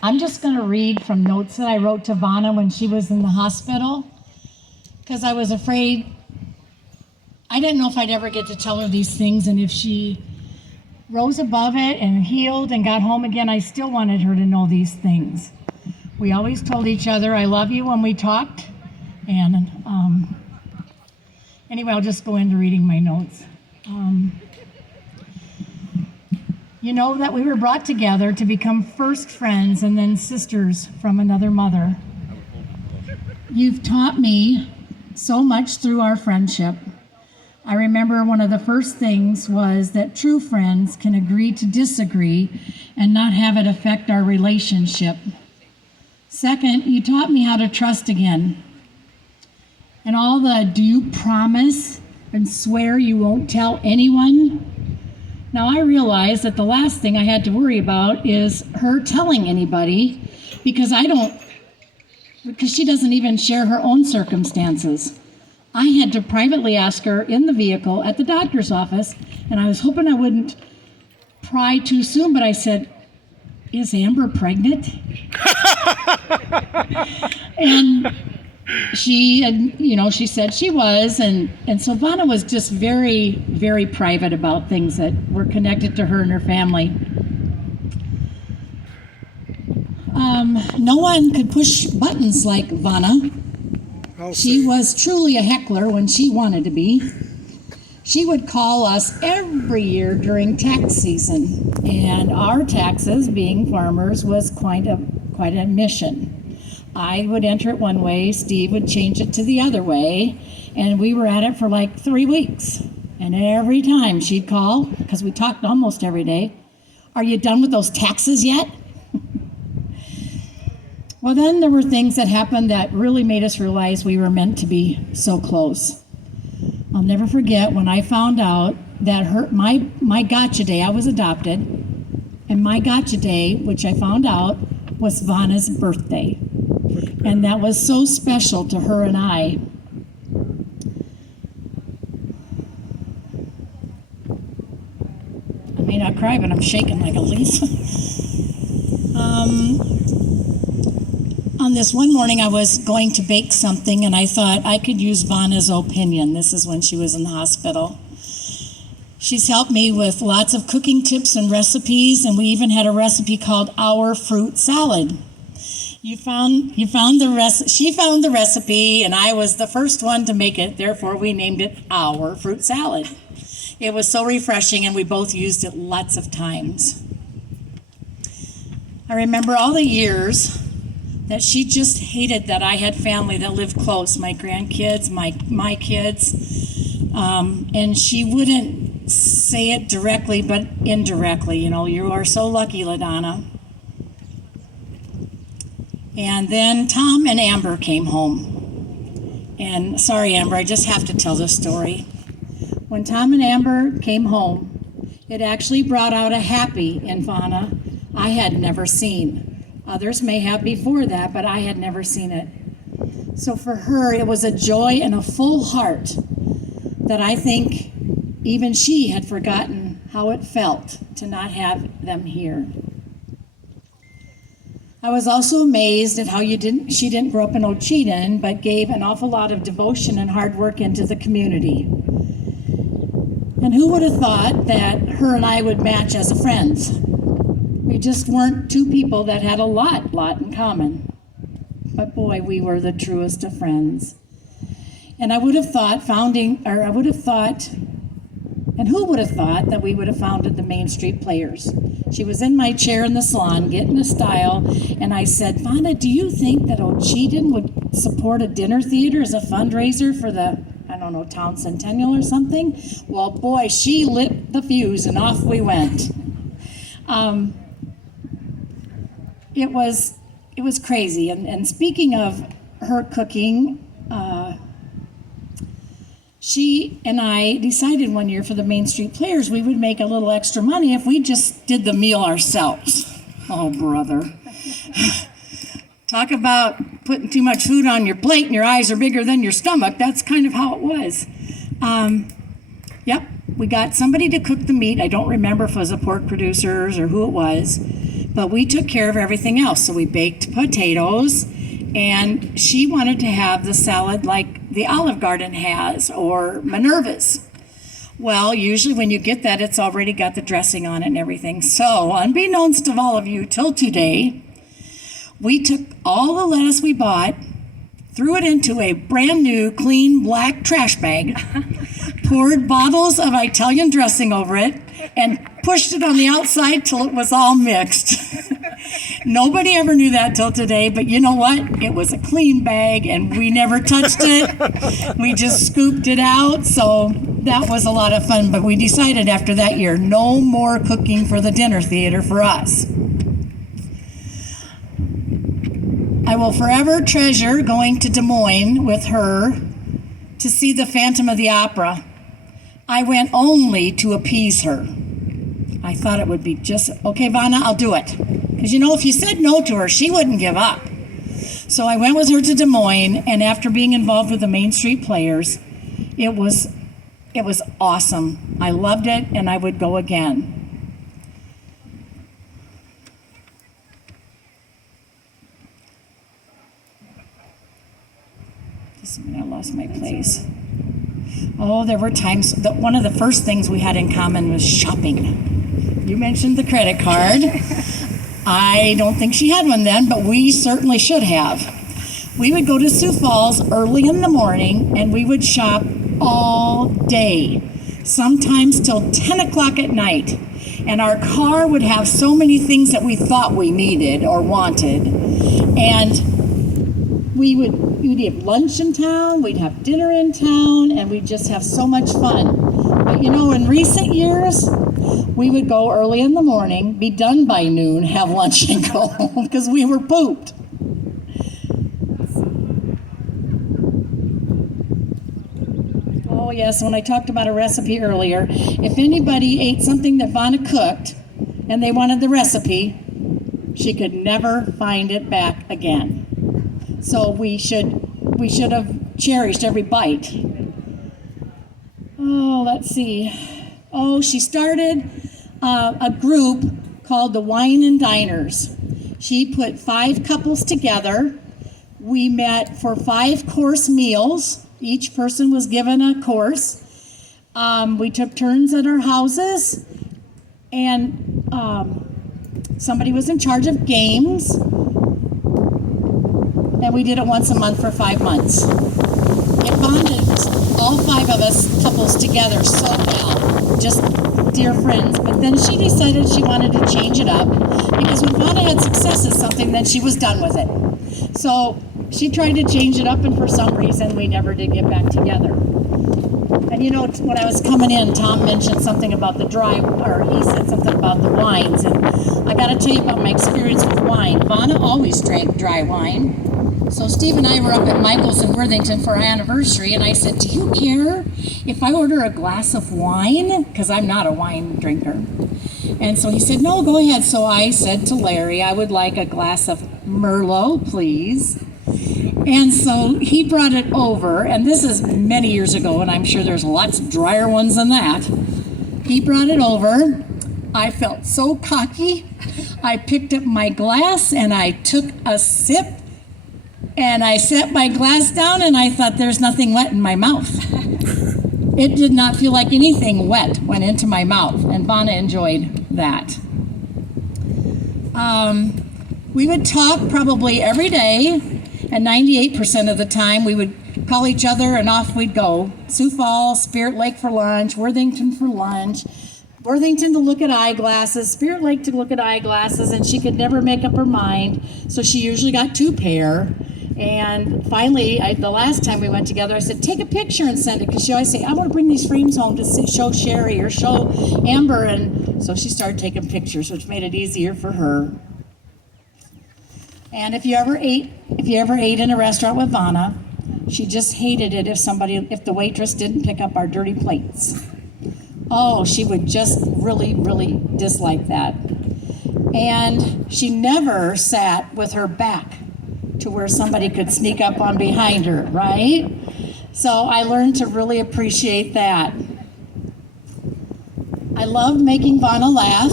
I'm just going to read from notes that I wrote to Vonna when she was in the hospital, because I was afraid, I didn't know if I'd ever get to tell her these things, and if she rose above it and healed and got home again, I still wanted her to know these things. We always told each other, I love you, when we talked, and anyway, I'll just go into reading my notes. You know that we were brought together to become first friends and then sisters from another mother. You've taught me so much through our friendship. I remember one of the first things was that true friends can agree to disagree and not have it affect our relationship. Second, you taught me how to trust again. And all the do you promise and swear you won't tell anyone? Now I realize that the last thing I had to worry about is her telling anybody, because she doesn't even share her own circumstances. I had to privately ask her in the vehicle at the doctor's office, and I was hoping I wouldn't pry too soon, but I said, is Amber pregnant? And she said she was, and so Vonna was just very, very private about things that were connected to her and her family. No one could push buttons like Vonna. She was truly a heckler when she wanted to be. She would call us every year during tax season, and our taxes, being farmers, was quite a mission. I would enter it one way, Steve would change it to the other way, and we were at it for like 3 weeks. And every time she'd call, because we talked almost every day, are you done with those taxes yet? Well, then there were things that happened that really made us realize we were meant to be so close. I'll never forget when I found out that my gotcha day, I was adopted, and my gotcha day, which I found out, was Vonna's birthday. And that was so special to her and I. I may not cry, but I'm shaking like a leaf. On this one morning, I was going to bake something, and I thought I could use Vonna's opinion. This is when she was in the hospital. She's helped me with lots of cooking tips and recipes, and we even had a recipe called Our Fruit Salad. She found the recipe, and I was the first one to make it. Therefore, we named it Our Fruit Salad. It was so refreshing, and we both used it lots of times. I remember all the years that she just hated that I had family that lived close, my grandkids, my kids, and she wouldn't say it directly, but indirectly. You are so lucky, LaDonna. And then Tom and Amber came home. And sorry, Amber, I just have to tell this story. When Tom and Amber came home, it actually brought out a happy in Vonna I had never seen. Others may have before that, but I had never seen it. So for her, it was a joy and a full heart that I think even she had forgotten how it felt to not have them here. I was also amazed at how she didn't grow up in Ocheyedan, but gave an awful lot of devotion and hard work into the community. And who would have thought that her and I would match as friends? We just weren't two people that had a lot in common. But boy, we were the truest of friends. And who would have thought that we would have founded the Main Street Players? She was in my chair in the salon getting a style, and I said, Vonna, do you think that Ocheyedan would support a dinner theater as a fundraiser for the, town centennial or something? Well, boy, she lit the fuse, and off we went. It was crazy. And speaking of her cooking, she and I decided one year for the Main Street Players we would make a little extra money if we just did the meal ourselves. Oh, brother. Talk about putting too much food on your plate and your eyes are bigger than your stomach. That's kind of how it was. We got somebody to cook the meat. I don't remember if it was a pork producers or who it was. But we took care of everything else. So we baked potatoes, and she wanted to have the salad like the Olive Garden has or Minerva's. Well, usually when you get that, it's already got the dressing on it and everything. So, unbeknownst to all of you till today, we took all the lettuce we bought, threw it into a brand new, clean, black trash bag, poured bottles of Italian dressing over it, and pushed it on the outside till it was all mixed. Nobody ever knew that till today, but you know what? It was a clean bag, and we never touched it. We just scooped it out, so that was a lot of fun. But we decided after that year, no more cooking for the dinner theater for us. I will forever treasure going to Des Moines with her to see the Phantom of the Opera. I went only to appease her. I thought it would be just, okay, Vonna, I'll do it. Because you know, if you said no to her, she wouldn't give up. So I went with her to Des Moines, and after being involved with the Main Street Players, it was awesome. I loved it, and I would go again. Just a minute, I lost my place. Oh, there were times that one of the first things we had in common was shopping. You mentioned the credit card. I don't think she had one then, but we certainly should have. We would go to Sioux Falls early in the morning, and we would shop all day, sometimes till 10 o'clock at night. And our car would have so many things that we thought we needed or wanted. And we'd have lunch in town, we'd have dinner in town, and we'd just have so much fun. But you know, in recent years, we would go early in the morning, be done by noon, have lunch, and go home because we were pooped. Oh yes, when I talked about a recipe earlier, if anybody ate something that Vonna cooked and they wanted the recipe, she could never find it back again. So we should have cherished every bite. Oh, let's see. Oh, she started a group called the Wine and Diners. She put 5 couples together. We met for 5-course meals. Each person was given a course. We took turns at our houses, and somebody was in charge of games. And we did it once a month for 5 months. It bonded all 5 of us couples together so well, just dear friends. But then she decided she wanted to change it up, because when Vonna had success at something, then she was done with it. So she tried to change it up, and for some reason we never did get back together. And you know, when I was coming in, Tom mentioned something about the he said something about the wines, and I got to tell you about my experience with wine. Vonna always drank dry wine. So Steve and I were up at Michael's in Worthington for our anniversary, and I said, do you care if I order a glass of wine? Because I'm not a wine drinker. And so he said, no, go ahead. So I said to Larry, I would like a glass of Merlot, please. And so he brought it over, and this is many years ago, and I'm sure there's lots drier ones than that. He brought it over. I felt so cocky. I picked up my glass, and I took a sip, and I set my glass down, and I thought, there's nothing wet in my mouth. It did not feel like anything wet went into my mouth, and Vonna enjoyed that. We would talk probably every day, and 98% of the time we would call each other, and off we'd go. Sioux Falls, Spirit Lake for lunch, Worthington for lunch, Worthington to look at eyeglasses, Spirit Lake to look at eyeglasses, and she could never make up her mind, so she usually got 2 pair. And finally, the last time we went together, I said, take a picture and send it, because she always say, I want to bring these frames home to show Sherry or show Amber. And so she started taking pictures, which made it easier for her. And if you ever ate in a restaurant with Vonna, she just hated it if the waitress didn't pick up our dirty plates. Oh, she would just really, really dislike that. And she never sat with her back to where somebody could sneak up on behind her, right? So I learned to really appreciate that. I loved making Vonna laugh.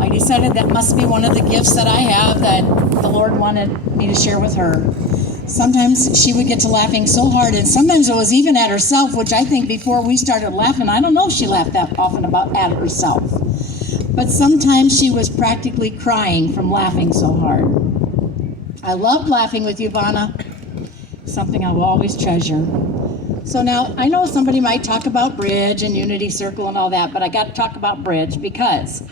I decided that must be one of the gifts that I have that the Lord wanted me to share with her. Sometimes she would get to laughing so hard, and sometimes it was even at herself, which I think before we started laughing, I don't know if she laughed that often at herself. But sometimes she was practically crying from laughing so hard. I loved laughing with you, Vonna. Something I will always treasure. So now, I know somebody might talk about bridge and unity circle and all that, but I got to talk about bridge because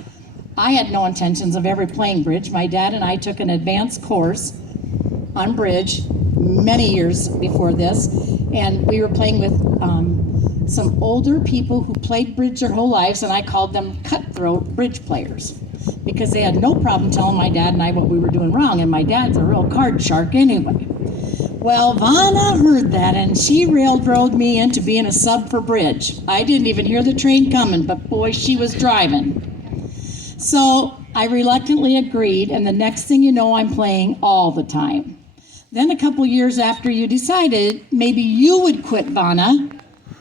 I had no intentions of ever playing bridge. My dad and I took an advanced course on bridge many years before this, and we were playing with some older people who played bridge their whole lives, and I called them cutthroat bridge players because they had no problem telling my dad and I what we were doing wrong, and my dad's a real card shark anyway. Well, Vonna heard that, and she railroaded me into being a sub for bridge. I didn't even hear the train coming, but boy, she was driving. So I reluctantly agreed, and the next thing you know, I'm playing all the time. Then a couple years after you decided maybe you would quit, Vonna,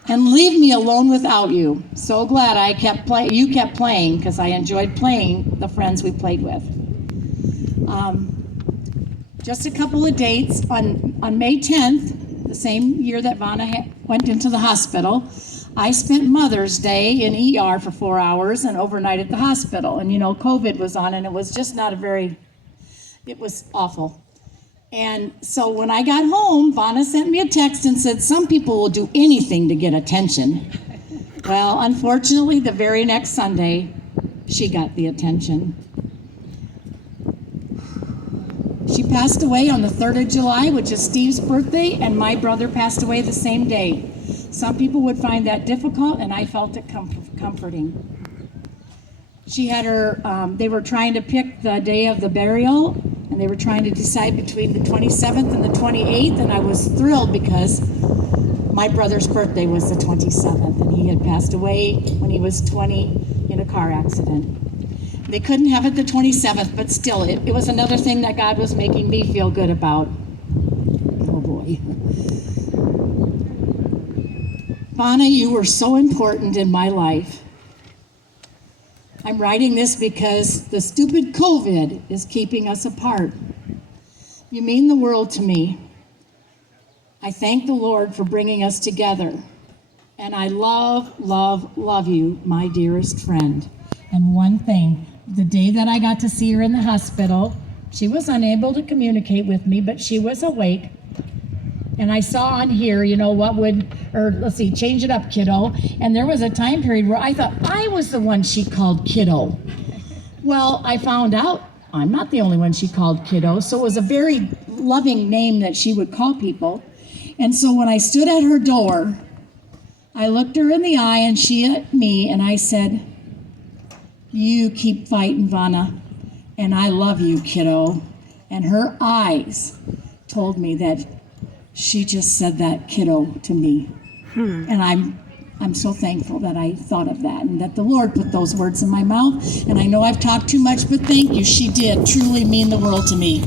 and leave me alone without you. So glad you kept playing because I enjoyed playing the friends we played with. Just a couple of dates. On May 10th, the same year that Vonna went into the hospital, I spent Mother's Day in ER for 4 hours and overnight at the hospital. And you know, COVID was on, and it was just it was awful. And so when I got home, Vonna sent me a text and said, some people will do anything to get attention. Well, unfortunately, the very next Sunday, she got the attention. She passed away on the 3rd of July, which is Steve's birthday, and my brother passed away the same day. Some people would find that difficult, and I felt it comforting. She had they were trying to pick the day of the burial, and they were trying to decide between the 27th and the 28th, and I was thrilled because my brother's birthday was the 27th, and he had passed away when he was 20 in a car accident. They couldn't have it the 27th, but still, it was another thing that God was making me feel good about. Oh boy. Vonna, you were so important in my life. I'm writing this because the stupid COVID is keeping us apart. You mean the world to me. I thank the Lord for bringing us together. And I love, love, love you, my dearest friend. And one thing, the day that I got to see her in the hospital, she was unable to communicate with me, but she was awake. And I saw on here, you know, change it up, kiddo. And there was a time period where I thought I was the one she called kiddo. Well, I found out I'm not the only one she called kiddo, so it was a very loving name that she would call people. And so when I stood at her door, I looked her in the eye and she at me, and I said, you keep fighting, Vonna, and I love you, kiddo. And her eyes told me that she just said that, kiddo, to me. And I'm so thankful that I thought of that and that the Lord put those words in my mouth. And I know I've talked too much, but thank you. She did truly mean the world to me.